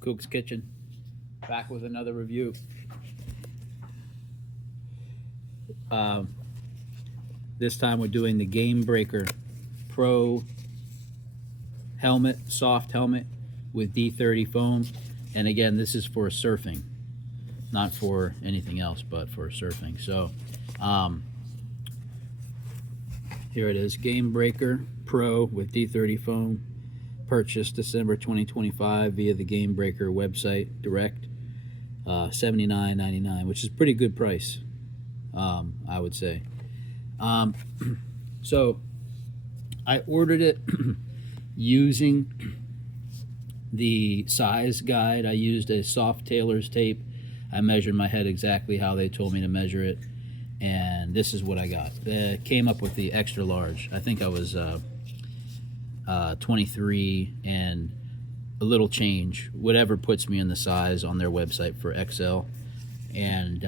Kook's Kitchen, back with another review. This time we're doing the Gamebreaker Pro helmet, soft helmet with D30 foam. And again, this is for surfing, not for anything else, but for surfing. So here it is, Gamebreaker Pro with D30 foam. Purchased December 2025 via the Gamebreaker website direct. $79.99, which is a pretty good price, I would say. So I ordered it using the size guide. I used a soft tailor's tape. I measured my head exactly how they told me to measure it, and this is what I got. Came up with the extra large. I think I was 23 and a little change, whatever puts me in the size on their website for XL. And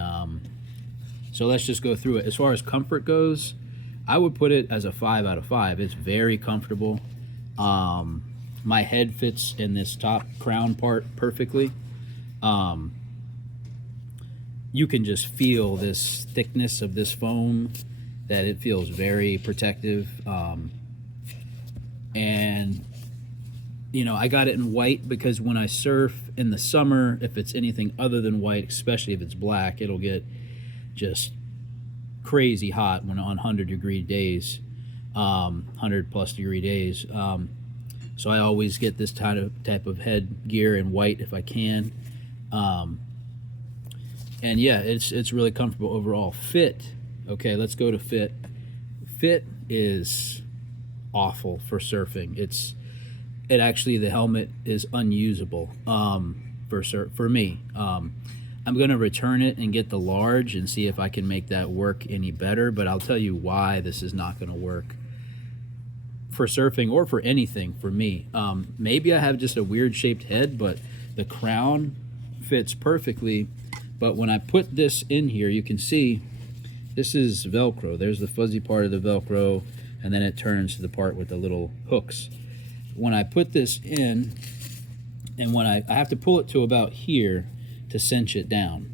so let's just go through it. As far as comfort goes, I would put it as a 5 out of 5. It's very comfortable. My head fits in this top crown part perfectly. You can just feel this thickness of this foam, that it feels very protective. And you know, I got it in white because when I surf in the summer, if it's anything other than white, especially if it's black, it'll get just crazy hot when on 100-degree days, 100+ degree days. So I always get this type of head gear in white if I can. And yeah, it's really comfortable overall. Fit, okay, let's go to fit. Fit is awful for surfing. It actually, the helmet is unusable for me. I'm gonna return it and get the large and see if I can make that work any better, but I'll tell you why this is not gonna work for surfing or for anything for me. Maybe I have just a weird shaped head, but the crown fits perfectly. But when I put this in here, you can see this is Velcro. There's the fuzzy part of the Velcro, and then it turns to the part with the little hooks. When I put this in, and when I have to pull it to about here to cinch it down,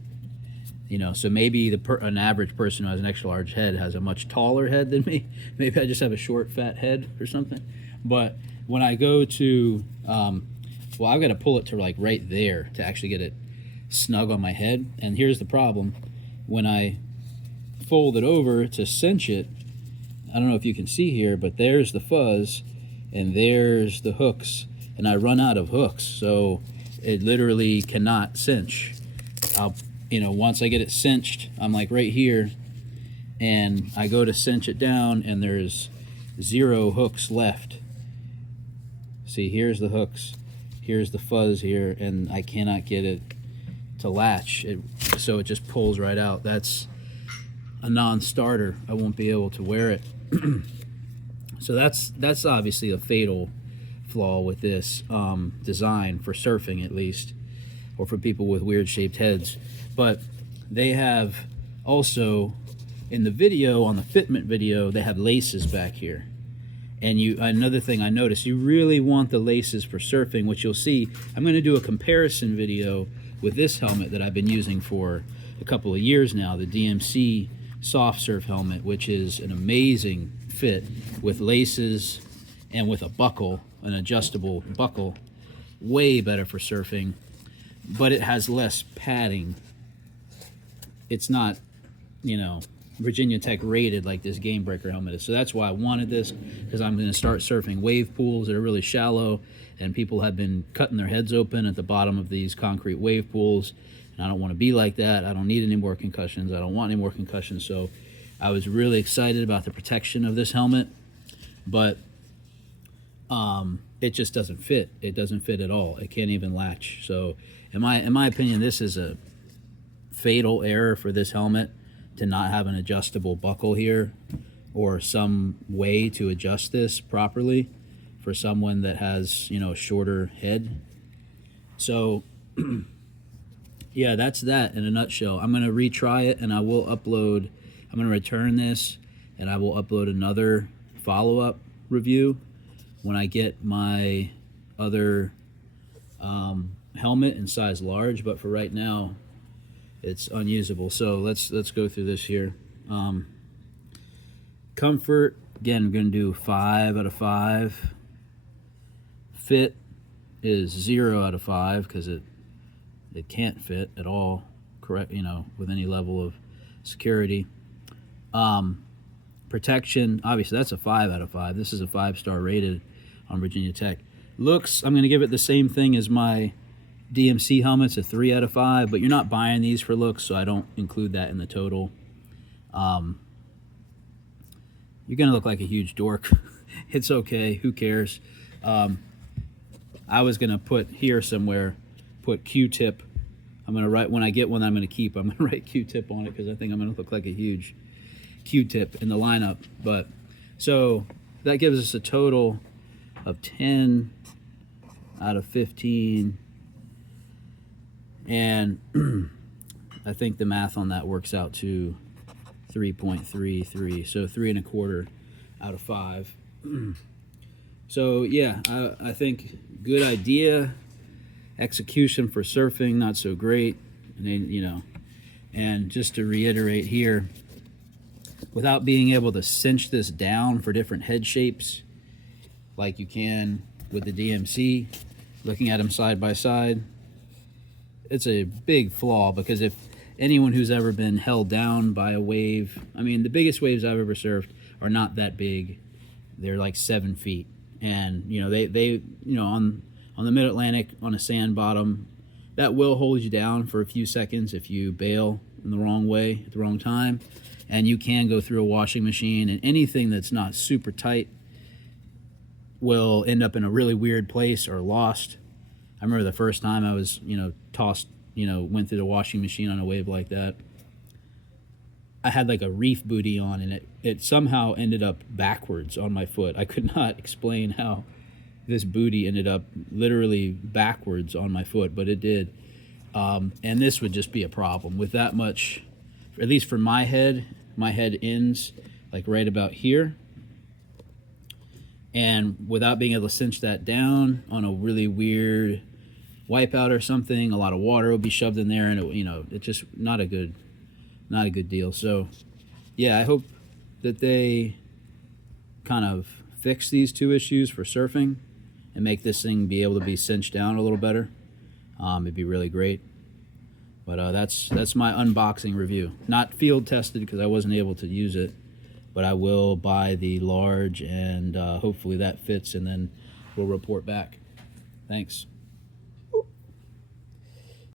you know, so maybe an average person who has an extra large head has a much taller head than me. Maybe I just have a short, fat head or something. But when I go to, well, I've got to pull it to like right there to actually get it snug on my head. And here's the problem. When I fold it over to cinch it, I don't know if you can see here, but there's the fuzz and there's the hooks, and I run out of hooks, so it literally cannot cinch. You know, once I get it cinched, I'm like right here, and I go to cinch it down, and there's 0 hooks left. See, here's the hooks, here's the fuzz here, and I cannot get it to latch. So it just pulls right out. That's a non-starter. I won't be able to wear it. So that's obviously a fatal flaw with this design for surfing, at least, or for people with weird shaped heads. But they have also, in the video, on the fitment video, they have laces back here. And another thing I noticed, you really want the laces for surfing, which you'll see. I'm going to do a comparison video with this helmet that I've been using for a couple of years now, the DMC soft surf helmet, which is an amazing fit with laces and with a buckle, an adjustable buckle. Way better for surfing, but it has less padding. It's not, you know, Virginia Tech rated like this Gamebreaker helmet is. So that's why I wanted this, because I'm going to start surfing wave pools that are really shallow, and people have been cutting their heads open at the bottom of these concrete wave pools, and I don't want to be like that. I don't need any more concussions. I don't want any more concussions. So I was really excited about the protection of this helmet, but it just doesn't fit. It doesn't fit at all. It can't even latch. So in my opinion, this is a fatal error for this helmet, to not have an adjustable buckle here or some way to adjust this properly for someone that has, you know, a shorter head. So yeah, that's that in a nutshell. I'm going to retry it, and I will upload, I'm going to return this, and I will upload another follow-up review when I get my other helmet in size large, but for right now it's unusable. So let's go through this here. Comfort, again, I'm going to do 5 out of 5. Fit is 0 out of 5 because it can't fit at all, correct, you know, with any level of security. Protection, obviously that's a 5 out of 5. This is a 5-star rated on Virginia Tech. Looks, I'm going to give it the same thing as my DMC helmets, a 3 out of 5, but you're not buying these for looks, so I don't include that in the total. You're going to look like a huge dork. It's okay, who cares? I was going to put here somewhere, put Q-tip. I'm going to write, when I get one I'm going to keep, I'm going to write Q-tip on it because I think I'm going to look like a huge Q-tip in the lineup. But so that gives us a total of 10 out of 15. And I think the math on that works out to 3.33, so 3.25 out of 5. So yeah, I think good idea. Execution for surfing, not so great. And then, you know, and just to reiterate here, without being able to cinch this down for different head shapes like you can with the DMC, looking at them side by side, it's a big flaw, because if anyone who's ever been held down by a wave, I mean, the biggest waves I've ever surfed are not that big. They're like 7 feet. And, you know, they you know, on the mid-Atlantic, on a sand bottom, that will hold you down for a few seconds if you bail in the wrong way at the wrong time. And you can go through a washing machine, and anything that's not super tight will end up in a really weird place or lost. I remember the first time I was, you know, tossed, you know, went through the washing machine on a wave like that. I had like a reef booty on, and it somehow ended up backwards on my foot. I could not explain how this booty ended up literally backwards on my foot, but it did. And this would just be a problem with that much, at least for my head ends like right about here. And without being able to cinch that down on a really weird wipeout or something, a lot of water will be shoved in there, and it, you know, it's just not a good deal. So yeah, I hope that they kind of fix these two issues for surfing and make this thing be able to be cinched down a little better. It'd be really great. But that's my unboxing review. Not field tested because I wasn't able to use it, but I will buy the large, and hopefully that fits, and then we'll report back. Thanks.